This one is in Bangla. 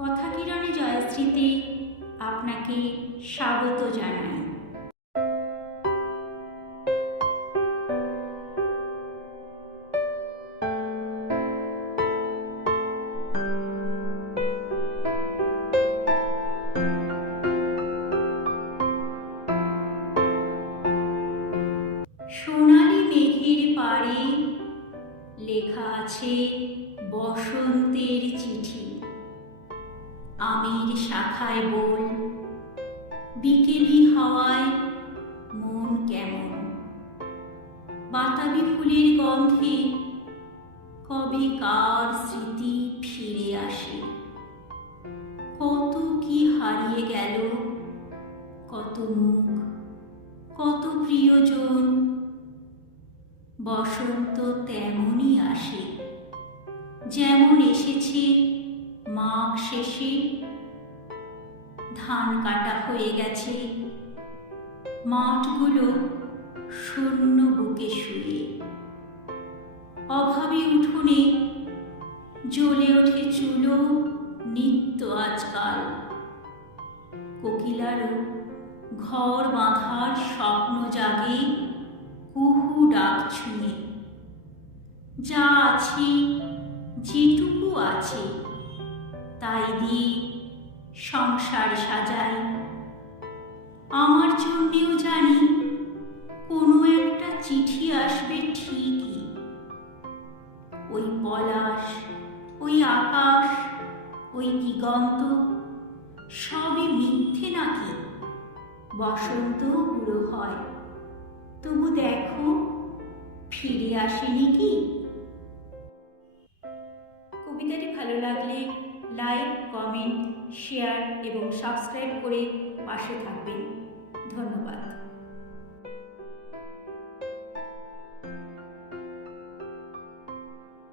কথা কিরণে জয়শ্রীতে আপনাকে স্বাগত জানাই। সোনালি মেঘের পাড়ে লেখা আছে বসন্তের চিঠি। আমের শাখায় বল। বিকেলি হাওয়ায় মন কেমন? বাতাবি ফুলের গন্ধে কবে কার স্মৃতি ফিরে আসে? কত কি হারিয়ে গেল, কত মুখ, কত প্রিয়জন, বসন্ত তেমনই আসে। যেমন এসেছে মাঘ শেষে ধান কাটা হয়ে গেছে। মাঠগুলো শূন্য বুকে শুয়ে। অভাবী উঠোনে জ্বলে ওঠে চুলো নিত্য আজকাল। কোকিলারও ঘর বাঁধার স্বপ্ন জাগে কুহু ডাক ছুঁয়ে। যা আছে, যেটুকু আছে। তাই দিয়ে সংসার সাজাই। আমার জন্যেও জানি, কোনো একটা চিঠি আসবে ঠিকই। ওই পলাশ, ওই আকাশ, ওই দিগন্ত, সবই মিথ্যে নাকি? বসন্ত পুরো হয়। তবু দেখো, ফিরে আসেনি কি? কবিতাটি ভালো লাগলে লাইক কমেন্ট শেয়ার এবং সাবস্ক্রাইব করে পাশে থাকবেন। ধন্যবাদ।